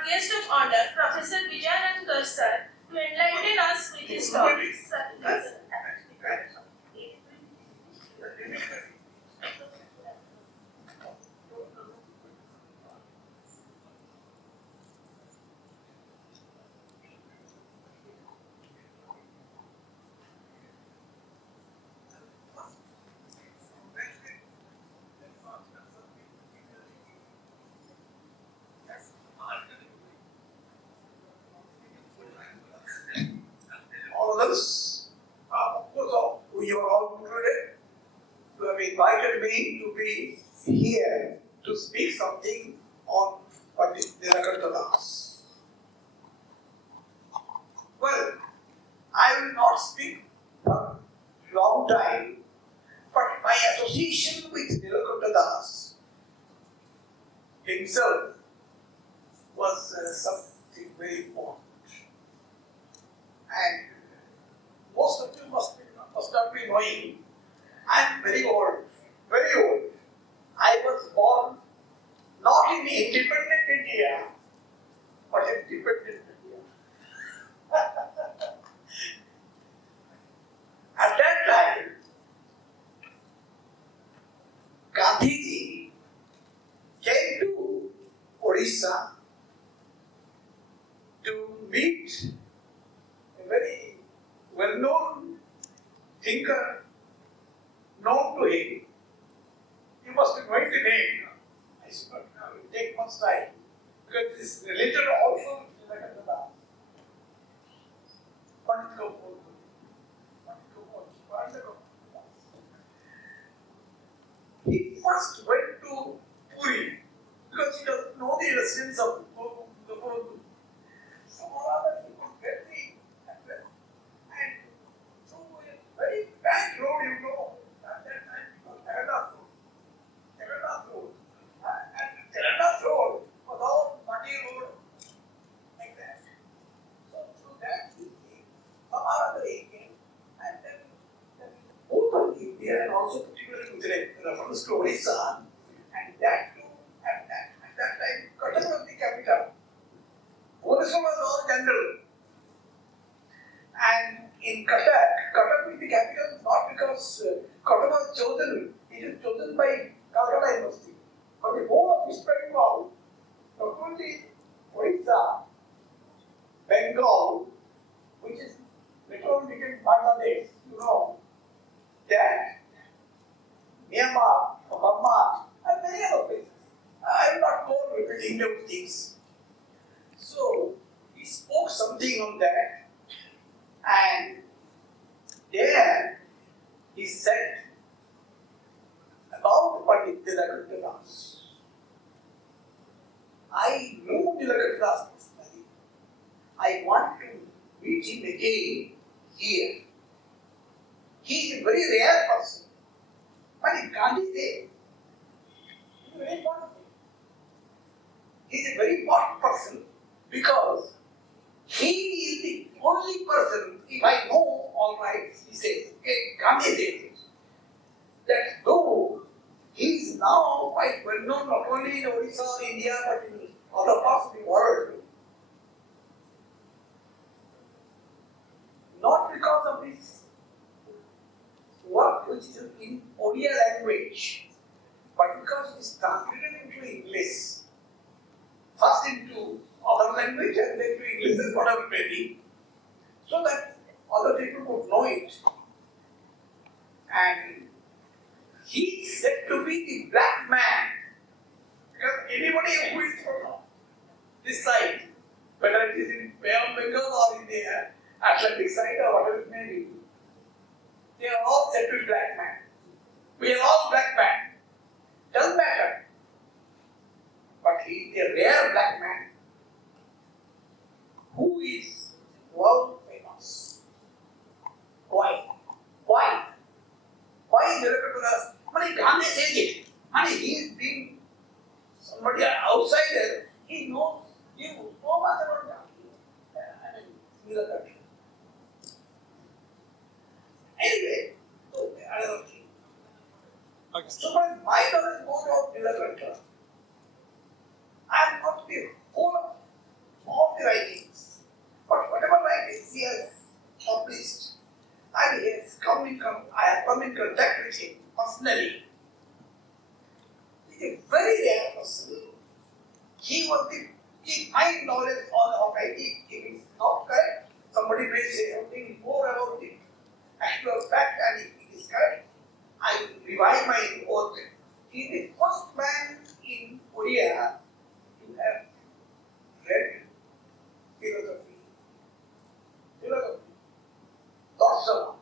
our guest of honor, Professor Bijayananda sir, to enlighten us with his talk. All of us, of course, you are all included, who have invited me to be here to speak something on Pandit Nilakantha. Well, I will not speak for a long time, but my association with Nilakantha himself was something very important. And most of you must not be knowing, I am very old, very old. I was born not in independent India, but in dependent India. At that time, Gandhiji came to Orissa to meet a very well-known thinker known to him. You must be knowing the name. I should not know, it will take much time. Because this related also to Nilakantha. Pandit. He first went to Puri because he doesn't know the residents of the world. Somehow he could get the address. And through a very bad road, you know, at that time it was Terradas Road. And Terradas Road was all muddy road like that. So through that he came, somehow he came, and then both of India and also particularly Gujarat refers to Orissa, and that too at that time Cuttack was the capital. Bhubaneswar was all general. And in Cuttack is the capital not because Cuttack was chosen, it is chosen by Calcutta University. But the whole of East Bengal, not only Orissa, Bengal, which is later on became Bangladesh, you know, that Myanmar, Burma, and many other places. I will not go repeating those things. So, he spoke something on that, and there he said about Pandit Nilakantha. I know Nilakantha personally. I want to meet him again here. He is a very rare person. But in Gandhi said, he is a very important thing. He is a very important person because he is the only person, if I know all right, he says, okay, Gandhi says it, that though he is now quite well known not only in Orissa or India but in other parts of the world, not because of his work which is in Odia language, but because it is translated into English, first into other language and then to English and whatever it may be, so that other people could know it. And he is said to be the black man, because anybody who is from this side, whether it is in Bay of Bengal or in the Atlantic side or whatever it may be, they are all said to be black man. We are all black man. Doesn't matter. But he is a rare black man who is world famous. Why? Why? Why Nilakantha? Mani Gandhi says it. Mani he is being somebody outsider. He knows so much about Gandhi. Nilakantha. Anyway, so another thing. Okay. So my knowledge goes of Nilakantha. I am not the whole of met him personally. He is a very rare person. He was the mind knowledge of IT. If it is not correct, somebody may say something more about it. Actual fact, and if it is correct, I will revive my oath. He is the first man in Korea to have read philosophy, lots of,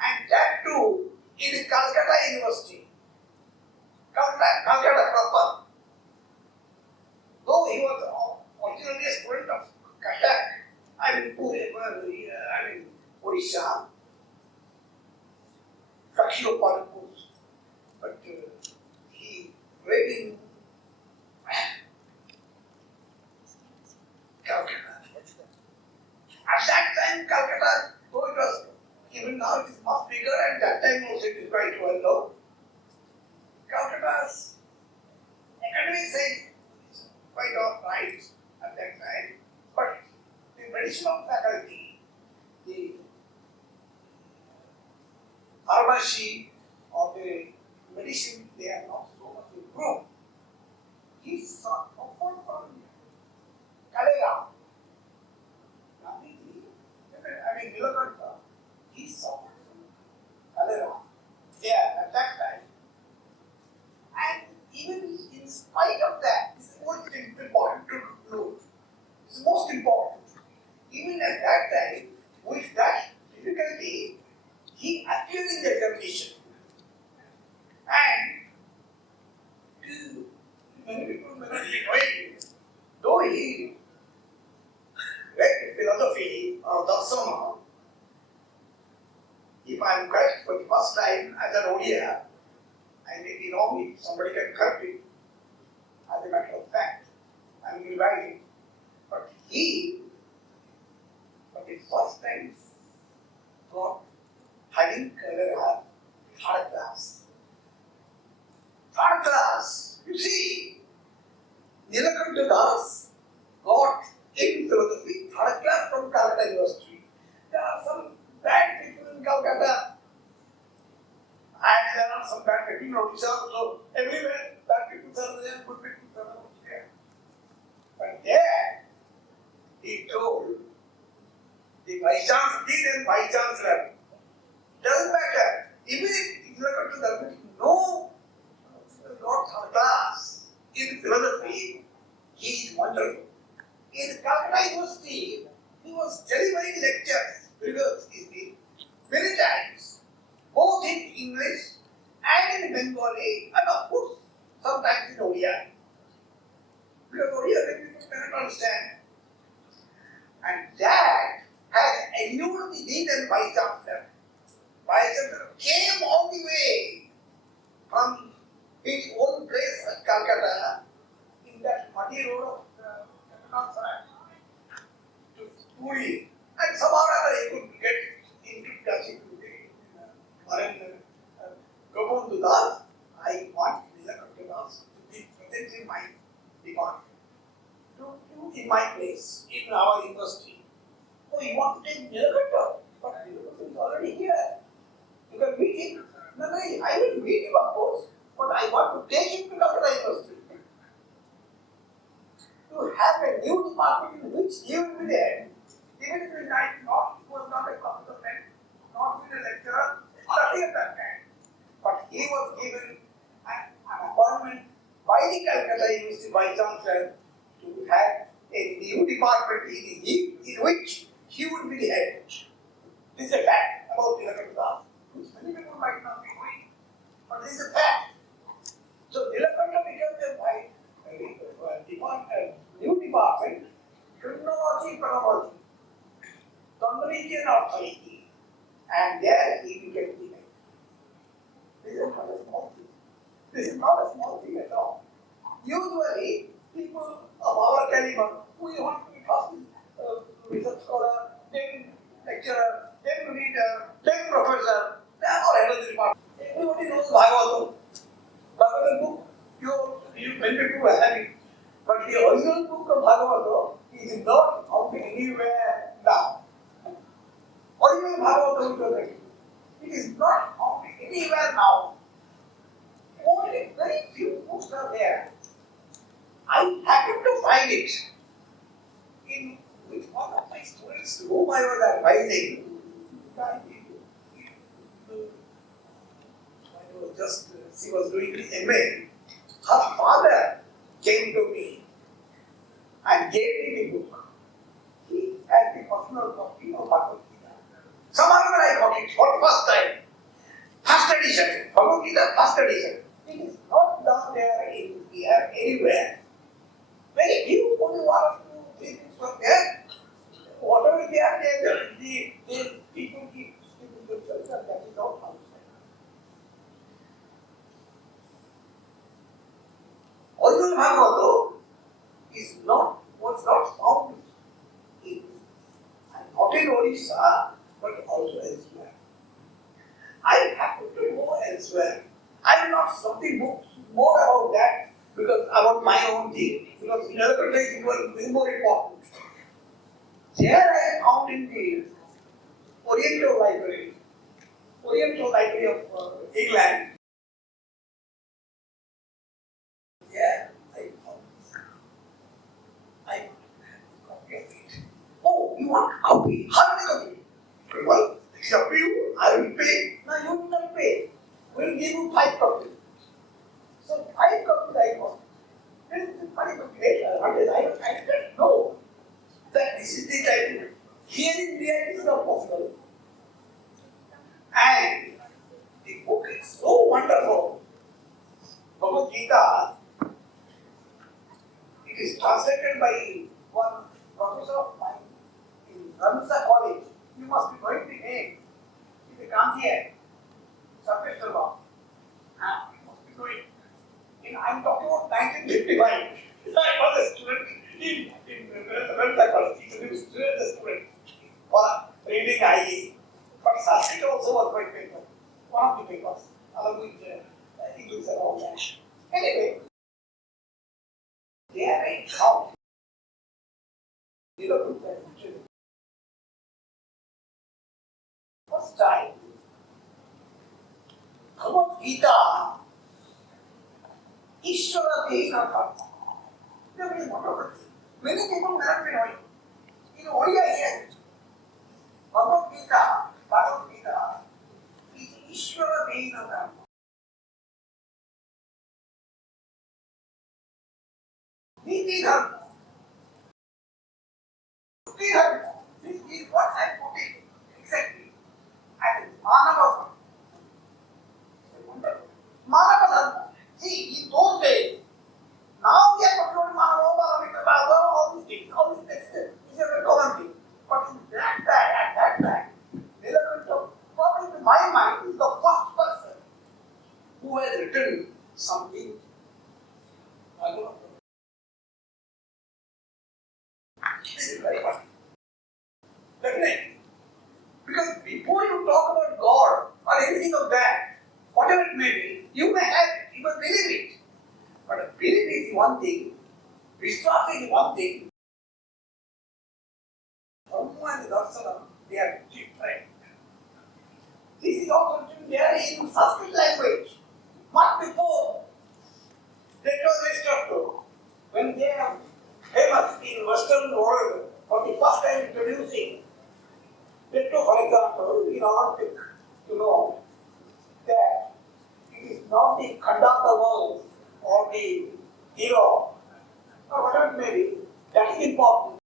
and that too in Calcutta University, Calcutta proper. Though he was originally a student of Cuttack, Odisha, fractional particles, but he read in Calcutta. At that time, Calcutta, though it was, even now it is much bigger, and that time also it is quite well known. Calcutta's academic side is quite all right at that time, but the medicinal faculty, the pharmacy or the medicine, they are not so much improved. He suffered from cholera. Nilakantha, he suffered from cholera at that time. And even in spite of that, it's most important to note. It's most important. Even at that time, with that difficulty, he appeared in the examination. And many people may not be knowing, though he read philosophy or darsana, if I am correct for the first time as an Odia, I may be wrong, if somebody can correct it, as a matter of fact, I am rewriting. But he, for the first time, got having cholera, third class. Third class, you see, Nilakantha Das got in philosophy, third class from Calcutta University. There are some bad people in Calcutta, and there are some bad people in Odisha, so everywhere bad people are there, good people are there. But there, he told the vice chancellor, doesn't matter, even if Nilakantha doesn't know not third class in philosophy, he is wonderful. In Calcutta University, he was delivering lectures, because many times, both in English and in Bengali, and of course, sometimes in Odia. Because Odia people cannot understand. And that has allured the dean and vice chancellor. Vice chancellor came all the way from his own place at Calcutta in that muddy road of to Puri, and somehow or other he could get into touch with Gopal Das. I want Nilakantha Das to be present in my department, in my place, in our university. Oh, you want to take Nilakantha? But Nilakantha is already here. You can meet him. No, I will meet him, of course, but I want to take him to Calcutta University. To have a new department in which he will be there, even if he was not a professor then, not been a lecturer, nothing of that kind. But he was given an appointment by the Calcutta University vice chancellor to have a new department in which he would be the head. This is a fact about Nilakantha Das, which many people might not be knowing, but this is a fact. So Nilakantha becomes a new department, criminology, penology, terminology and orthodoxy, and there he became the head. This is not a small thing. This is not a small thing at all. Usually, people of our caliber, we want to be first research scholar, then lecturer, then reader, then professor, then or head of the department. Everybody knows Bhagavatam. Bhagavatam book, many people have it. But the original book of Bhagavatam is not found anywhere now. Original Bhagavatam, it is not found anywhere now. Only very few books are there. I happened to find it in with one of my students whom I was advising. She was doing MA. Her father came to me and gave me the book. He had the personal copy of Bhagavad Gita. Somehow I got it for the first time. First edition. Bhagavad Gita, first edition. It is not down there in here anywhere. Very few, only one or two, three things were there. Whatever they are there, the people keep speaking themselves and that is not how. Original Bhagavad was not found in, and not in Odisha, but also elsewhere. I happen to go elsewhere. I will not study books more about that because about my own thing, because in other countries it was more important. There I found in the Oriental Library of England. Yeah, I found this. I want a copy of it. Oh, you want a copy? How many copy? Well, it's up to you. I will pay. No, you will not pay. We will give you 5 copies. So 5 copies I want. This is very great advantage. I didn't know that this is the title. Here in India it is not possible. And the book is so wonderful. Bhagavad Gita, it is translated by one professor of mine in Ramsa College. You must be knowing the name. He is a Gandhian, Sarveshwar. You must be knowing. I am talking about 1955. I was a student in Ramsa College. He was a student for reading IE. But Sanskrit also was quite famous. One of the papers, along with English and all that. Anyway, they are very proud. They don't look at each other. First time, Bhagavad Gita, Ishvara Dehinatha. They are very wonderful. Many people may not be knowing. In Oriya here, Bhagavad Gita is Ishvara Dehinatha. Niti Dharma. Niti Dharma. This is what I put it exactly. And Manava Dharma. Manava Dharma. See, in those days, now we are talking about Manava, all these things, is a very common thing. But in that time, at that time, Nilakantha, probably in my mind, is the first person who has written something. I don't know. This is very funny. Definitely. Because before you talk about God or anything of that, whatever it may be, you may have it, you may believe it. But belief is one thing, Vishwas is one thing. Dhamma and Darsana, they are different. This is also written there in Sanskrit language. Much before Plato, when they are famous in Western world for the first time introducing Plato, for example, in Olympic, you know that it is not the Khandaka world or the hero or whatever it may be, that is important.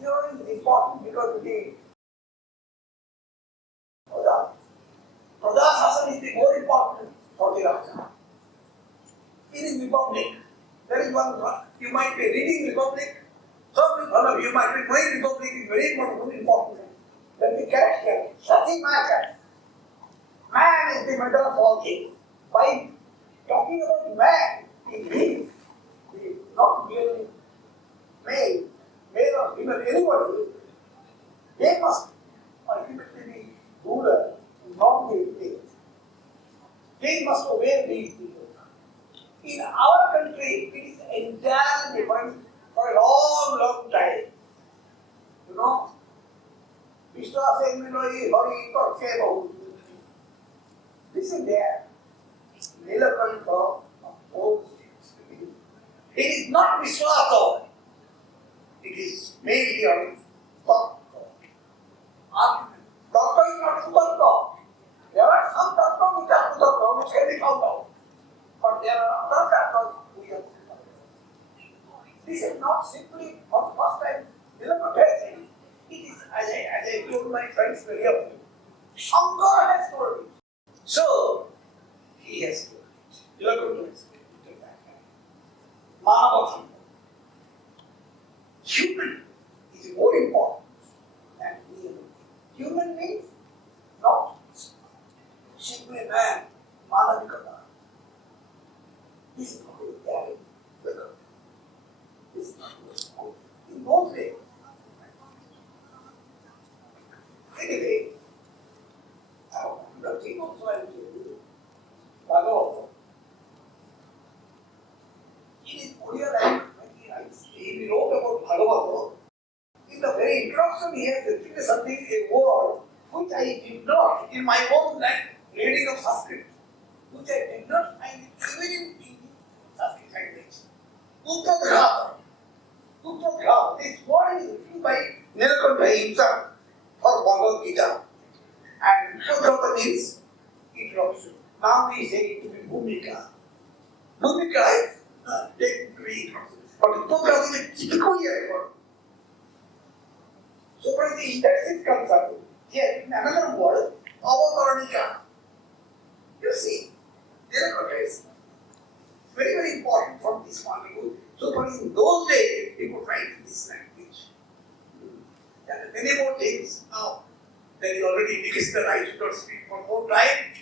Hero is important because the Pradasasana is the more important for the Rajya. In Republic, there is one, you might be reading Republic, one of you might be knowing Republic is very important. Then the character, nothing matters. Man is the middle of all things. By talking about man, he means not merely male or female, anybody, they must ultimately be ruler, not the king. King must obey these people. In our country, it is entirely different for a long time. You know, Vishwa saying, Hari Pakshe Bahu. listen there. Nilakantha opposed it. It is not Vishwasa. It is mainly on Tattva. Argument. Tattva is not Sudattva. There are some Tattva which are Sudattva which can be found out. But there are other Tattva which are Sudattva. This is not simply for the first time Nilakantha has said. It is, as I told my friends very often, Shankara has told it. So, he has told it. Nilakantha has told it. Manava. Human is more important than human. Human means not simply man, Manavikata. This is not a reality. This is not a in those days. Anyway, the thing also I will tell you, Bhagavad, in his Korea language, he wrote about Bhagavad. In the very introduction, he has written something, a word, which I did not, in my own reading of Sanskrit, which I did not find even in Sanskrit language. Upadghata. Upadghata. This word is written by Nilakantha himself for Bhagavad Gita. And Upadghata means introduction. Now we say it to be Bhumika. Bhumika is taken to be introduction. But Upadghata is a typical word. So when the index is comes up, here in another word, Avakaranika. You see, Nilakantha is very, very important from this point of view. So for in those days, people write in this language. There are many more things now. There is already indication that I should not speak for more time.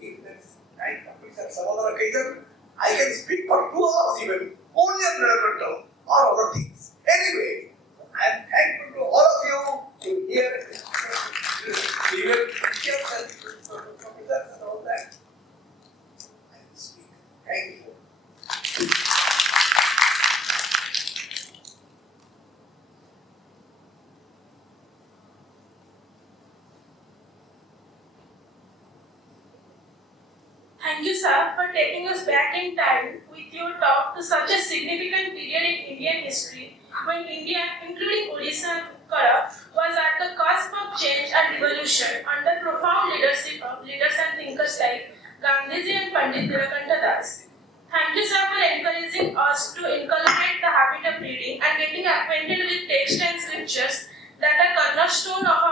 If there is time topics at some other occasion, I can speak for 2 hours even, only on Nilakantha or other things. Anyway, I am thankful to all of you to hear even teachers and professors and all that. I will speak. Thank you. Thank you, sir, for taking us back in time with your talk to such a significant period in Indian history when India, including Odisha and Utkal, was at the cusp of change and revolution under profound leadership of leaders and thinkers like Gandhiji and Pandit Nilakantha Das. Thank you, sir, for encouraging us to inculcate the habit of reading and getting acquainted with texts and scriptures that are cornerstone of